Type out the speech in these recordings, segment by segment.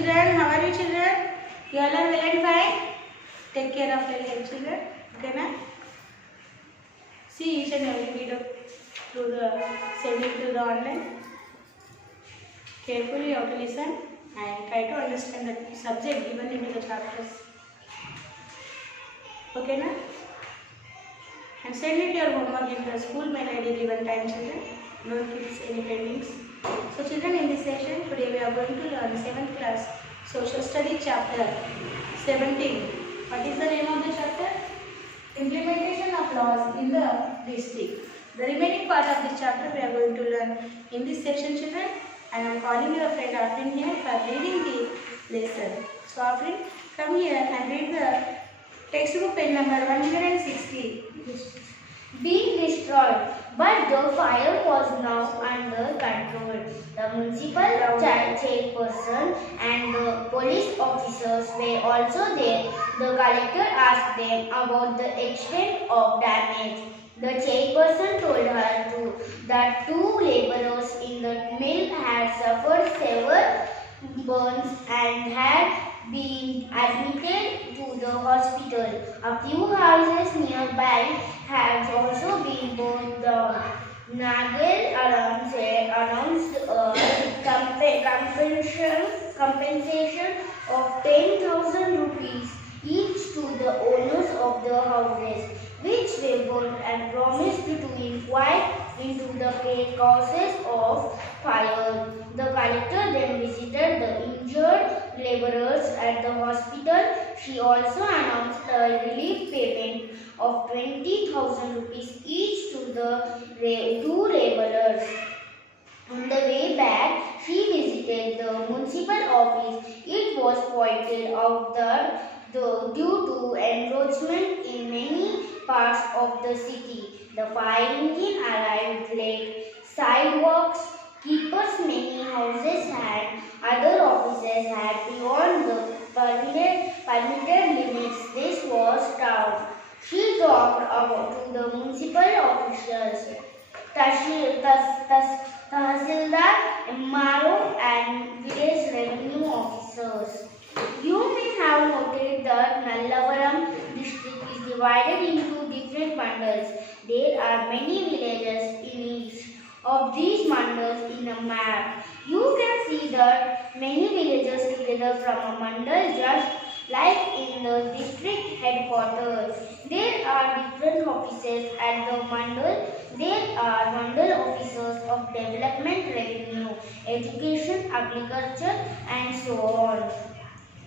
children, how are you children? You all are well and fine? Take care of your health children. Okay na? See each and every video through the sending to the online. Carefully you have to listen and try to understand the subject given into the chapters. Okay na? And send it your homework into the school mail ID given time children. Don't keep any pendings. So children, in this session today we are going to learn 7th class social studies chapter 17. What is the name of the chapter? Implementation of laws in the district. The remaining part of this chapter we are going to learn in this section children, and I am calling your friend Afrin here for reading the lesson. So Afrin, come here and read the textbook page number 160. Being destroyed, but the fire was now under control. The municipal chairperson and the police officers were also there. The collector asked them about the extent of damage. The chairperson told her that 2 laborers in the mill had suffered severe burns and had been admitted to the hospital. A few houses nearby had also been burned down. Nagel announced a compensation of 10,000 rupees each to the owners of the houses which were burned, and promised to inquire into the causes of fire. The collector then visited the injured laborers at the hospital. She also announced a relief payment of 20,000 rupees each to the 2 laborers. On the way back, she visited the municipal office. It was pointed out that due to encroachment in many parts of the city, the fire engine arrived late. Sidewalks, keepers, many houses and other offices had beyond the permitted limits. This was town. She talked about to the municipal officials, Tahsildar, MRO and village revenue officers. You may have noted that Nallavaram district is divided into different mandals. There are many villages in each of these mandals in a map. You can see that many villages together from a mandal, just like in the district headquarters. There are different offices at the mandal. There are mandal officers of development, revenue, education, agriculture and so on.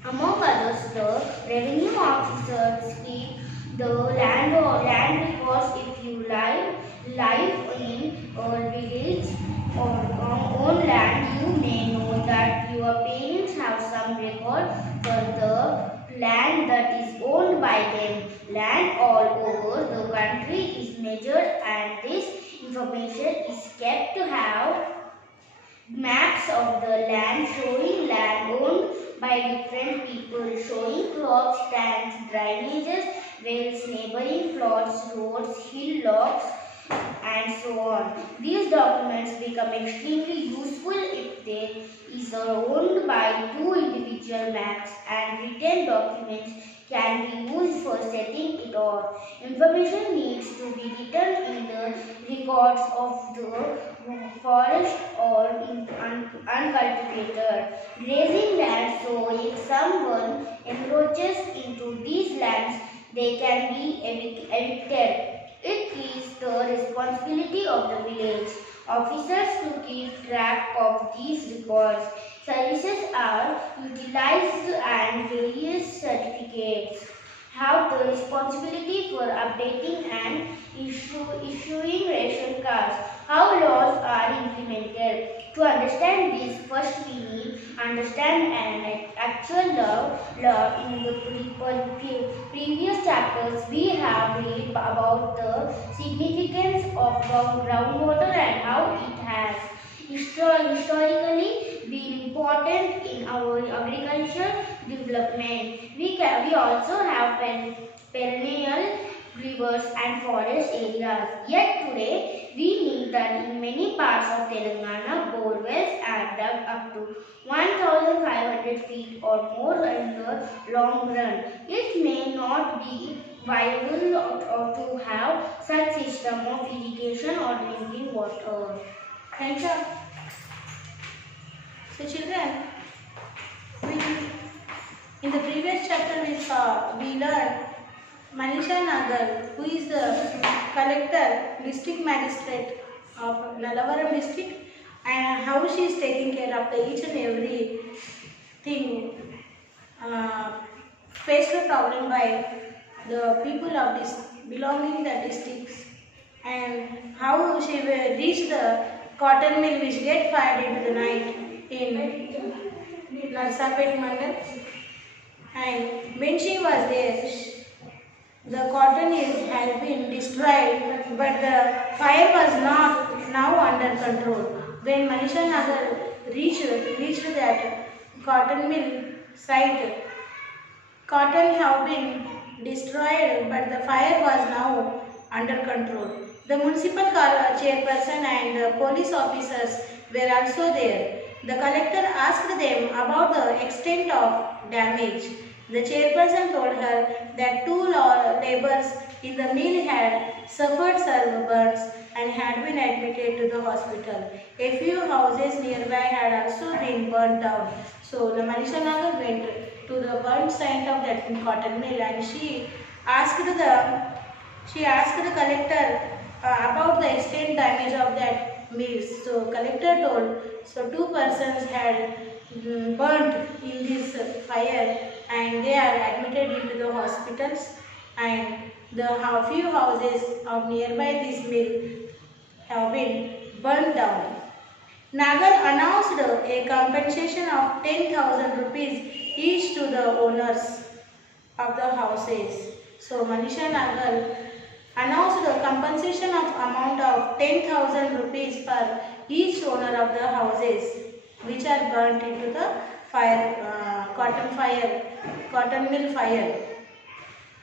Among others, the revenue officers keep the land records. If you live in a village or on land, you may know that your parents have some record for the land that is owned by them. Land all over the country is measured, and this information is kept to have maps of the land showing land owned by different people, showing crops, stands, drainages, wells, neighboring plots, roads, hillocks, and so on. These documents become extremely useful if they is owned by 2 individual maps, and written documents can be used for setting it off. Information needs to be written in the records of the forest or in uncultivated grazing land, so if someone encroaches into these lands, they can be evicted. It is the responsibility of the village officers to keep track of these records. Services are utilized and various certificates have the responsibility for updating and issuing ration cards. How laws are implemented. To understand this, first we need understand an actual law. In the previous chapters, we have read about the significance of groundwater and how it has historically been important in our agricultural development. We also have perennial rivers and forest areas. Yet today, we need that in many parts of Telangana, bore wells are dug up to 1,500 500 feet or more in the long run. It may not be viable or to have such system of irrigation or drinking water. Thank you. So children, we, in the previous chapter we learned Manisha Nagar, who is the collector, district magistrate of Nallavaram district, and how she is taking care of each and every thing faced a problem by the people of this belonging the districts, and how she will reach the cotton mill which get fired into the night in Narsapet Mandal. And when she was there, the cotton had been destroyed, but the fire was not now under control. When Manisha Nagar reached that cotton mill site, cotton have been destroyed, but the fire was now under control. The municipal chairperson and the police officers were also there. The collector asked them about the extent of damage. The chairperson told her that two laborers in the mill had suffered severe burns and had been admitted to the hospital. A few houses nearby had also been burnt down. So the Manisha Nagar went to the burnt site of that cotton mill, and she asked the collector about the extent damage of that mill. So collector told, so two persons had burnt in this fire and they are admitted into the hospitals, and the few houses of nearby this mill have been burnt down. Nagar announced a compensation of 10,000 rupees each to the owners of the houses. So Manisha Nagar announced a compensation of amount of 10,000 rupees per each owner of the houses which are burnt into the cotton mill fire,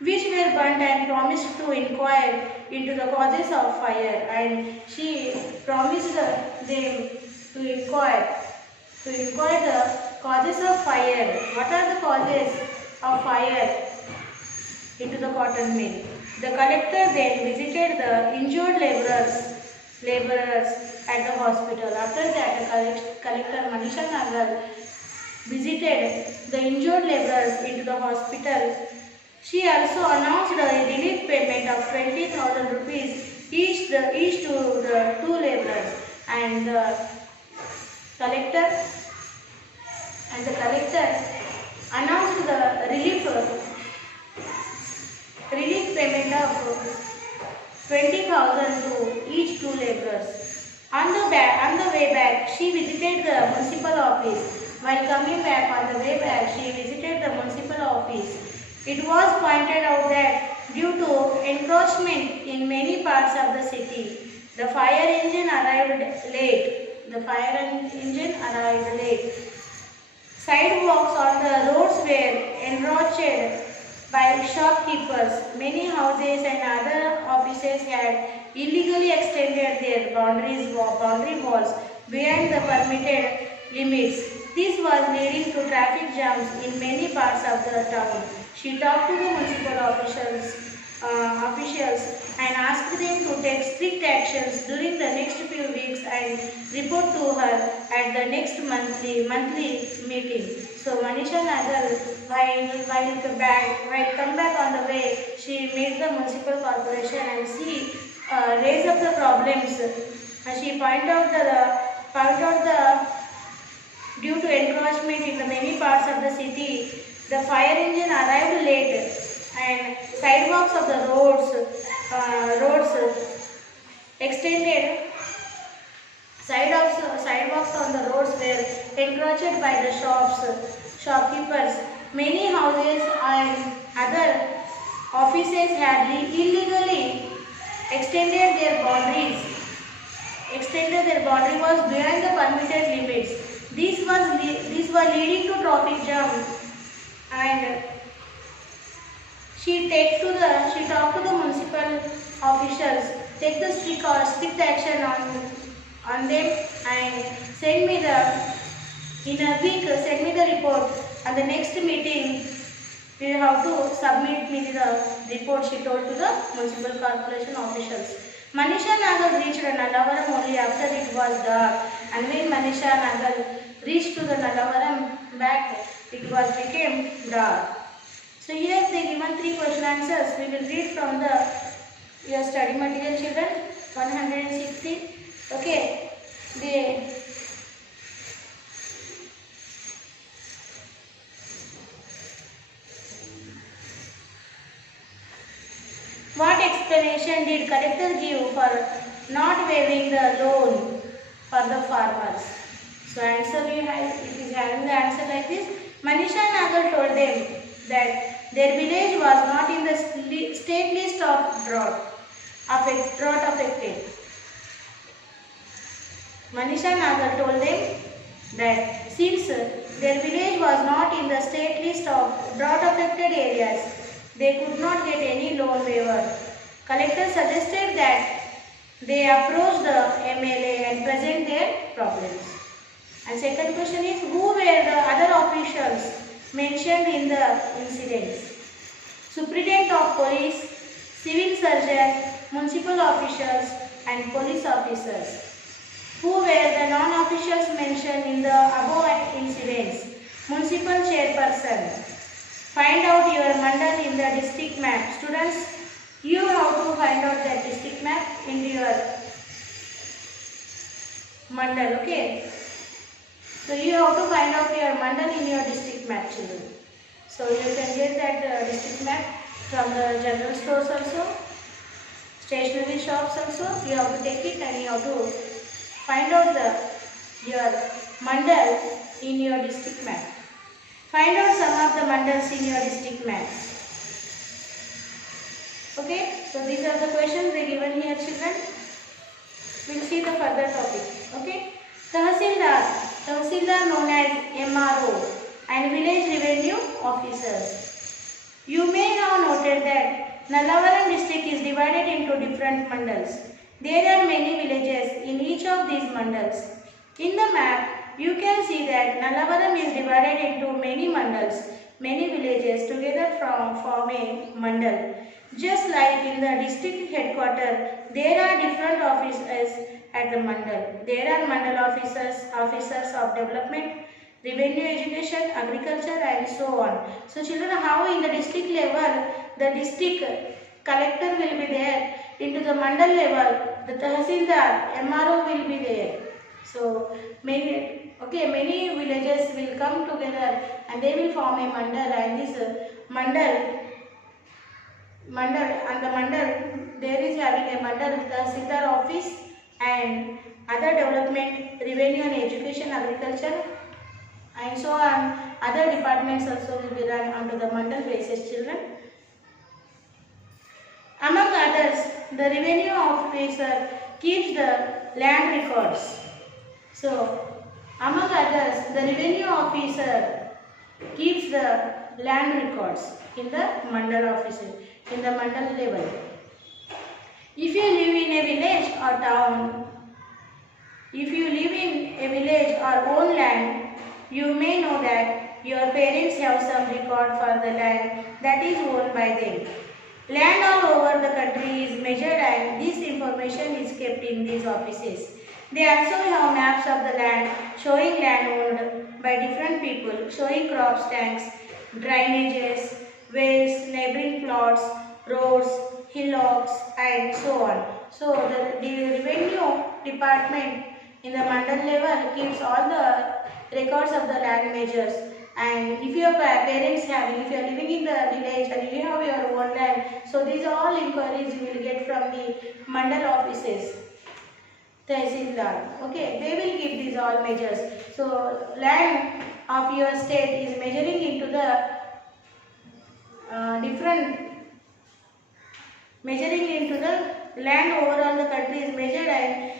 which were burnt, and promised to inquire into the causes of fire. And she promised them to inquire the causes of fire. What are the causes of fire into the cotton mill? The collector then visited the injured laborers at the hospital. After that, collector Manisha Nagar visited the injured laborers into the hospital. She also announced a relief payment of 20,000 rupees each to the two laborers, and the collector announced the relief payment of 20,000 to each two laborers. On the way back, she visited the municipal office. While coming back on the way back, she visited the municipal office. It was pointed out that due to encroachment in many parts of the city, the fire engine arrived late. Sidewalks on the roads were encroached by shopkeepers. Many houses and other offices had illegally extended their boundary walls beyond the permitted limits. This was leading to traffic jams in many parts of the town. She talked to the municipal officials and asked them to take strict actions during the next few weeks and report to her at the next monthly meeting. So Manisha Nagar, while come back on the way, she met the municipal corporation and she raised up the problems. She pointed out the due to encroachment in the many parts of the city, the fire engine arrived late, and sidewalks of the roads extended. Sidewalks on the roads were encroached by the shopkeepers. Many houses and other offices had illegally extended their boundary walls beyond the permitted limits. These were leading to traffic jam, and she talked to the municipal officials, take the strict action on them, and send me the report on the next meeting, we have to submit me the report she told to the municipal corporation officials. Manisha Nagal reached Nallavaram only after it was dark, and when Manisha Nagal reached to the Nallavaram back, it was became dark. So here they given 3 question answers. We will read from the your study material, children. 160. Okay. What explanation did collector give for not waiving the loan for the farmers? So answer we have, it is having the answer like this. Manisha Nagal told them that their village was not in the state list of drought affected. Manisha Nagal told them that since their village was not in the state list of drought affected areas, they could not get any loan waiver. Collector suggested that they approach the MLA and present their problems. And second question is, who were the other officials mentioned in the incidents? Superintendent of police, civil surgeon, municipal officials and police officers. Who were the non-officials mentioned in the above incidents? Municipal chairperson. Find out your mandal in the district map. Students, you have to find out that district map in your mandal, okay? So you have to find out your mandal in your district map, children. So you can get that district map from the general stores also, stationery shops also. You have to take it and you have to find out your mandal in your district map. Find out some of the mandals in your district maps. Okay, so these are the questions they given here, children. We'll see the further topic. Okay, Tahsildar known as MRO and village revenue officers. You may have noted that Nallavaram district is divided into different mandals. There are many villages in each of these mandals. In the map, you can see that Nallavaram is divided into many mandals, many villages together form a mandal. Just like in the district headquarters, there are different offices at the mandal. There are mandal officers, officers of development, revenue, education, agriculture and so on. So children, how in the district level, the district collector will be there. Into the mandal level, the Tahsildar, MRO will be there. So many villages will come together and they will form a mandal, and this mandal there is having a mandal Tahsildar office and other development, revenue and education, agriculture and so on. Other departments also will be run under the mandal basis, children. Among others, the revenue officer keeps the land records. So, among others, the revenue officer keeps the land records in the mandal office, in the mandal level. If you live in a village or town, if you live in a village or own land, you may know that your parents have some record for the land that is owned by them. Land all over the country is measured and this information is kept in these offices. They also have maps of the land showing land owned by different people, showing crops, tanks, drainages, wells, neighboring plots, roads, hillocks and so on. So the revenue department in the mandal level keeps all the records of the land measures. And if your parents having, if you are living in the village and you have your own land, so these are all inquiries you will get from the mandal offices. Tahsildar. Okay, they will give these all measures. So land of your state is measuring into the measuring into the land overall the country is measured and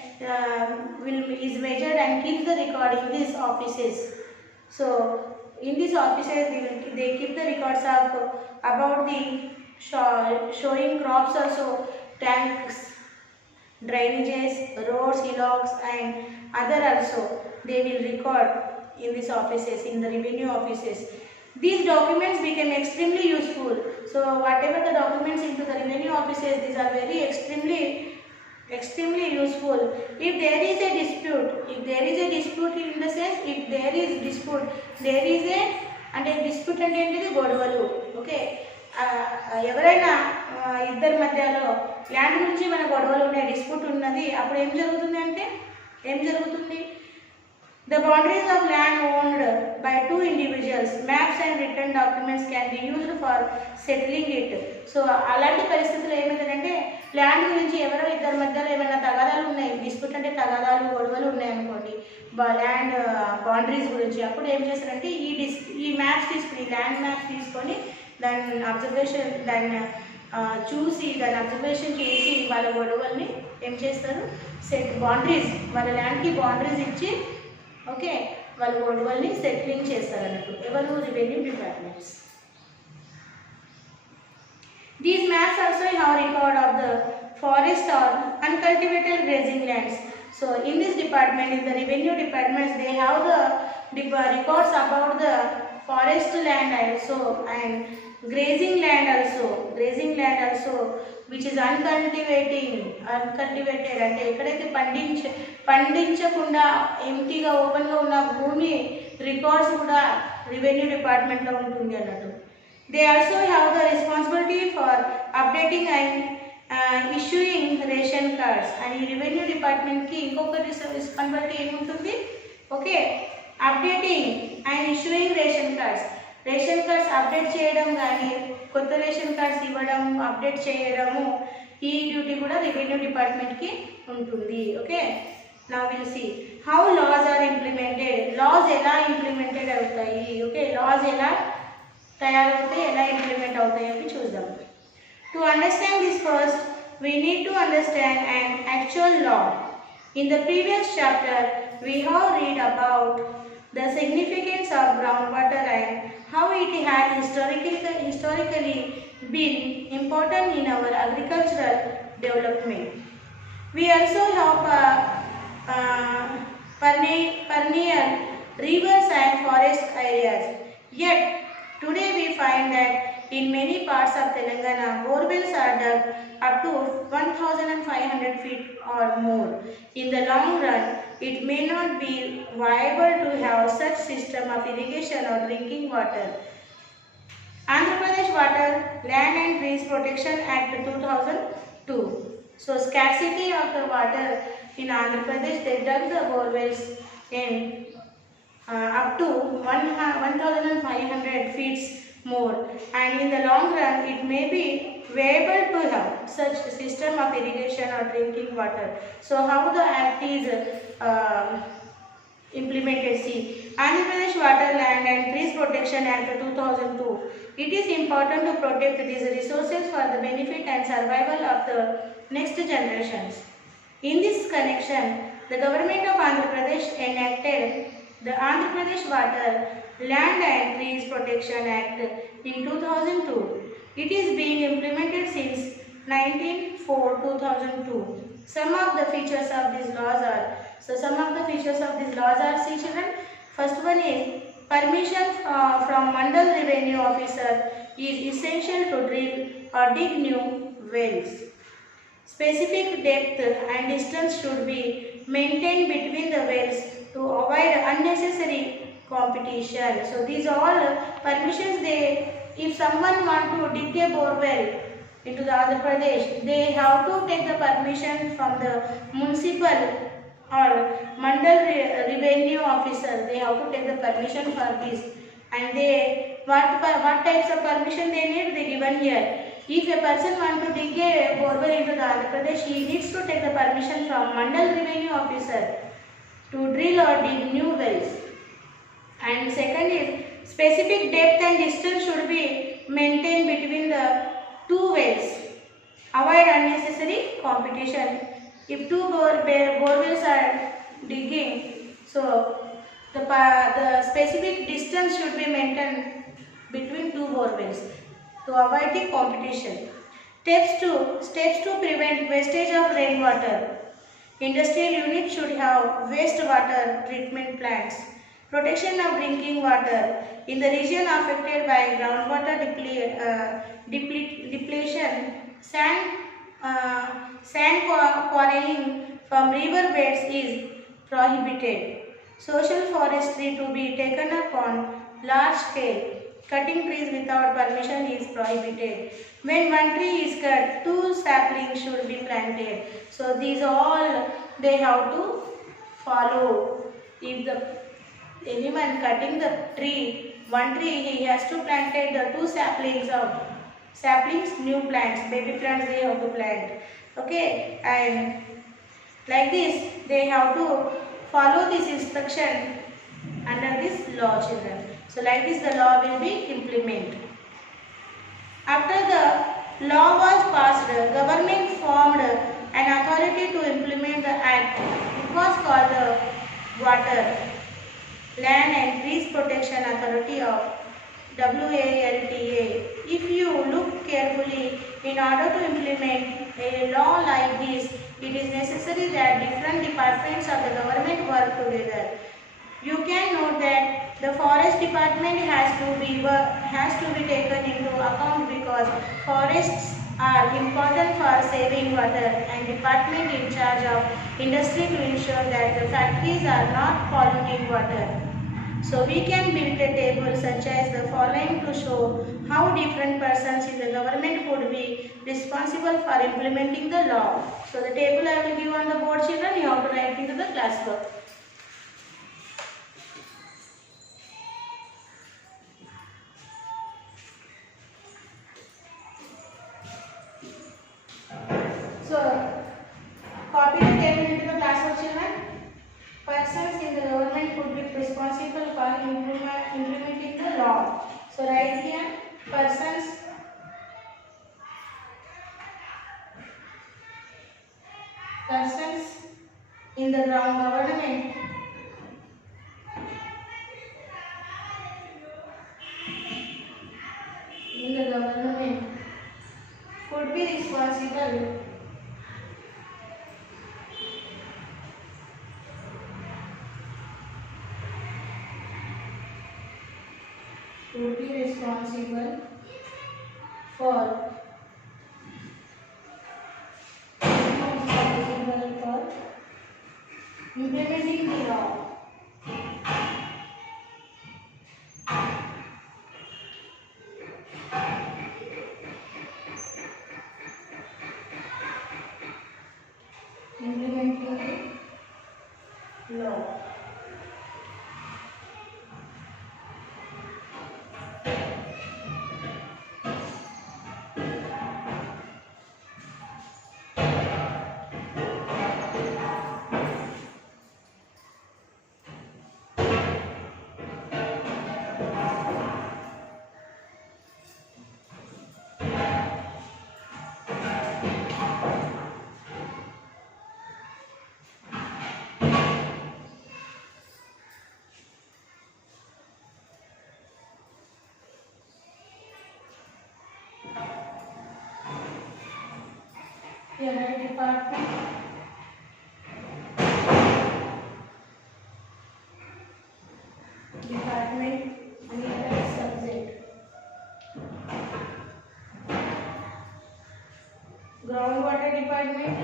is measured and keeps the record in these offices. So in these offices they keep the records of about the showing crops also, tanks, drainages, roads, hillocks and other also they will record in these offices, in the revenue offices. These documents became extremely useful. So whatever the documents into the revenue offices, these are very extremely useful. If there is a dispute in the sense, if there is dispute, there is a అంటే dispute అంటే ఏంటిది గొడవలు. Okay, ఎవరైనా ఇద్దరి మధ్యలో land గురించి మన గొడవలు ఉన్నాయి, డిస్ప్యూట్ ఉన్నది, అప్పుడు ఏం జరుగుతుంది The boundaries of land owned by two individuals, maps and written documents can be used for settling it. So అలాంటి పరిస్థితుల్లో ఏమవుతుందంటే ల్యాండ్ గురించి ఎవరో ఇద్దరి మధ్యలో ఏమైనా తగాదాలు ఉన్నాయి, డిస్ప్యూట్ అంటే తగాదాలు గొడవలు ఉన్నాయి అనుకోండి ల్యాండ్ బౌండరీస్ గురించి, అప్పుడు ఏం చేస్తారంటే ఈ మ్యాప్స్ తీసుకుని ల్యాండ్ మ్యాప్స్ తీసుకొని దాన్ని చూసి దాన్ని అబ్జర్వేషన్ చేసి వాళ్ళ గొడవల్ని ఏం చేస్తారు, సెట్ బౌండరీస్ వాళ్ళ ల్యాండ్కి బౌండరీస్ ఇచ్చి ఓకే వాళ్ళు గొడవల్ని సెటిలింగ్ చేస్తారు అన్నట్టు. ఎవరు? Revenue departments. These maps also have record of the forest or uncultivated grazing lands. So in this department, in the revenue departments, they have the records about the forest land also and grazing land also which is uncultivated అంటే ఎక్కడైతే పండించకుండా ఎంటీగా ఓపెన్గా ఉన్న భూమి records కూడా revenue డిపార్ట్మెంట్లో ఉంటుంది అన్నట్టు. They also have the responsibility for updating and issuing ration cards. And ఈ రెవెన్యూ డిపార్ట్మెంట్కి ఇంకొక రెస్పాన్సిబిలిటీ ఏముంటుంది, okay, updating and issuing ration cards. Ration cards update చేయడం కానీ కొత్త రేషన్ కార్డ్స్ ఇవ్వడం అప్డేట్ చేయడము, ఈ డ్యూటీ కూడా రెవెన్యూ డిపార్ట్మెంట్కి ఉంటుంది. Okay, now will see how laws are implemented. Laws ఎలా ఇంప్లిమెంటెడ్ అవుతాయి, ఓకే, లాస్ ఎలా తయారవుతాయి, ఎలా ఇంప్లిమెంట్ అవుతాయి అని చూద్దాం. To understand this first we need to understand an actual law. In the previous chapter we have read about the significance of groundwater and how it has historically been important in our agricultural development. We also have perennial rivers and forest areas. Yet today we find that in many parts of Telangana, borewells are dug up to 1,500 feet or more. In the long run, it may not be viable to have such system of irrigation or drinking water. Andhra Pradesh Water, Land and Trees Protection Act 2002. So scarcity of the water in Andhra Pradesh, they dug the borewells in up to 1,500 feet more, and in the long run it may be viable to have such system of irrigation or drinking water. So how the act is implemented? See, Andhra Pradesh Water, Land and Trees Protection Act 2002. It is important to protect these resources for the benefit and survival of the next generations. In this connection, the government of Andhra Pradesh enacted the Andhra Pradesh Water, Land and Trees Protection Act in 2002. It is being implemented since 19/4/2002. Some of the features of these laws are, see children, first one is permission from Mandal Revenue Officer is essential to drill or dig new wells. Specific depth and distance should be maintained between the wells to avoid unnecessary competition. So these all permissions, if someone want to dig a borewell into the Andhra Pradesh, they have to take the permission from the municipal or Mandal Revenue Officer. They have to take the permission for this, and they what types of permission they need, they given here. If a person want to dig a borewell into the Andhra Pradesh, he needs to take the permission from Mandal Revenue Officer to drill or dig new wells. And second is specific depth and distance should be maintained between the two wells. Avoid unnecessary competition. If two borewells are digging, so the specific distance should be maintained between two borewells to avoid the competition. Steps to prevent wastage of rainwater. Industrial units should have wastewater treatment plants. Protection of drinking water. In the region affected by groundwater depletion, sand quarrying from river beds is prohibited. Social forestry to be taken up on large scale. Cutting trees without permission is prohibited. When one tree is cut, two saplings should be planted. So these all they have to follow. If the anyone cutting the tree, one tree he has to planted the two saplings, new plants, baby plants they have to plant. Okay, and like this they have to follow this instruction under this law, children. So like this the law will be implemented. After the law was passed, government formed an authority to implement the act. It was called the Water, Land and Trees Protection Authority of WALTA. If you look carefully, in order to implement a law like this, it is necessary that different departments of the government work together. You can note that the forest department has to be taken into account because forests are important for saving water, and department in charge of industry to ensure that the factories are not polluting water. So we can build a table such as the following to show how different persons in the government could be responsible for implementing the law. So the table I will give on the board, children, you have to write into the classwork. So copy the table into the classwork, children. Persons in the government could be responsible for implementing the law. So write here persons in the government could be responsible for implementing the law. Implementing the law. Here write department. And here subject. Groundwater department.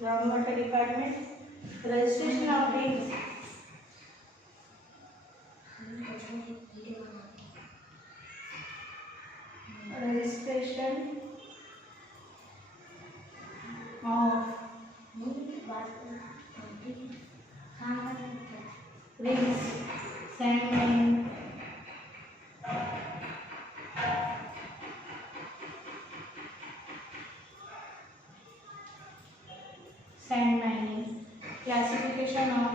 Groundwater department. Registration of deeds. Registration of rings, sand mine, sand mining, classification of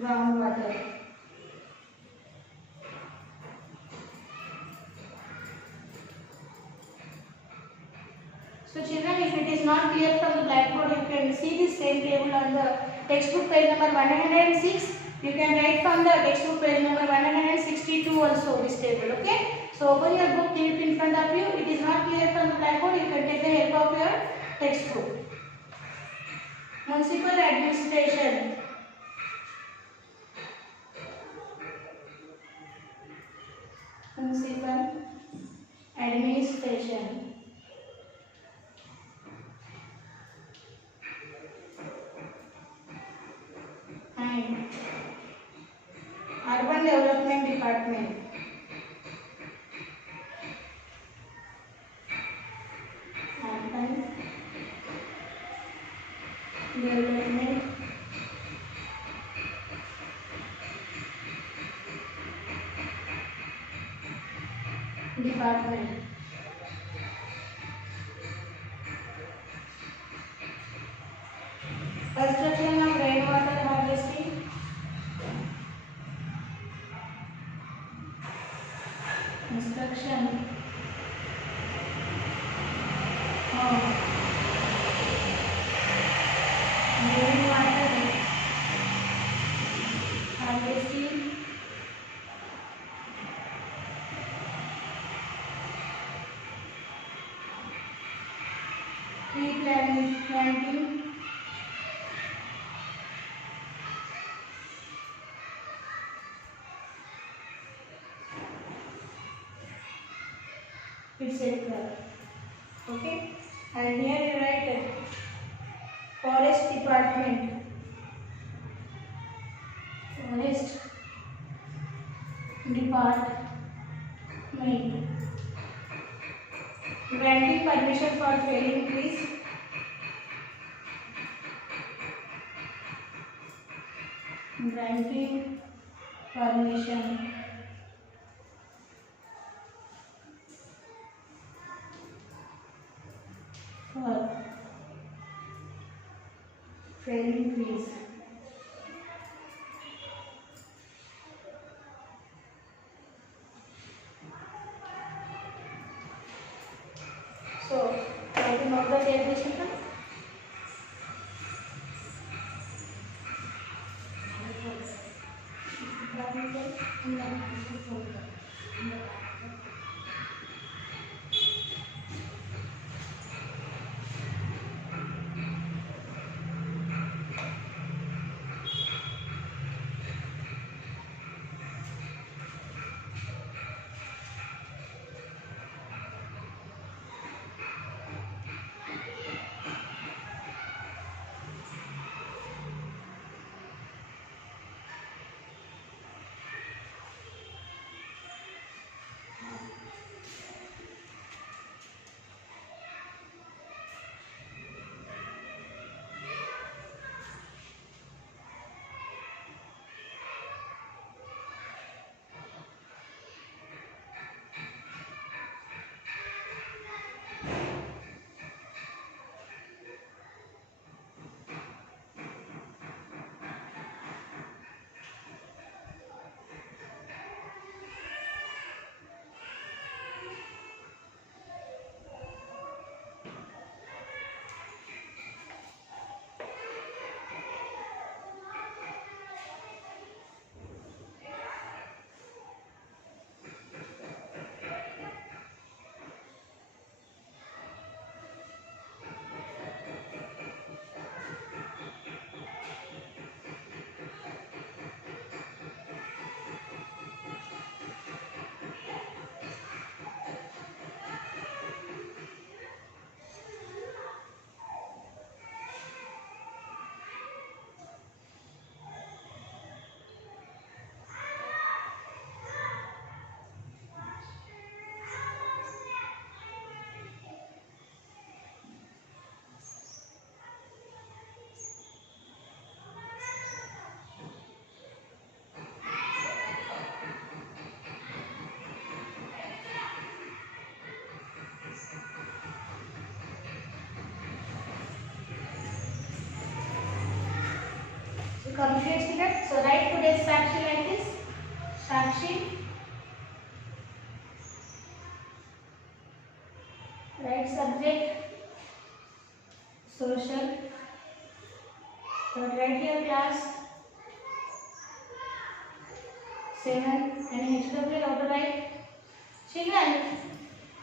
groundwater. So children, if it is not clear from the blackboard, you can see this same table on the textbook page number 106. You can write from the textbook page number 162 also this table. Okay. So open your book, keep it in front of you. It is not clear from the blackboard, you can take the help of your textbook. Municipal administration. Municipal administration. And urban development department. Urban development department. Construction of rainwater harvesting. Construction of rainwater harvesting tree planting etc. Okay, and here you write forest department. Forest department granting permission for felling trees. Granting permission for felling trees. So, try to note the table, children. So complete student. So write today's Sakshi like this. Sakshi. Write subject So right here class 7 and HW how to write. Children,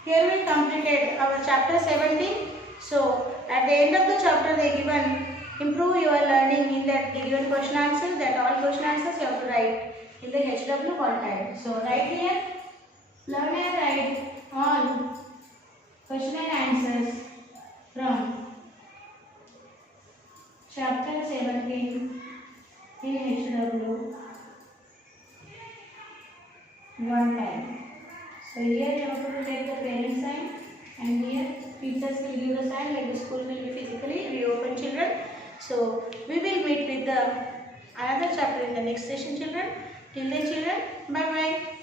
here we completed our chapter 17. So at the end of the chapter they given improve your learning in that they given question answers, that all question answers you have to write in the HW content. So right here learn and write all question and answers from chapter 17 in HW one time. So here you have to take the parent sign and here teachers will give the sign like the school will be physically reopen, children. So we will meet with the another chapter in the next session, children. Till then children, bye bye.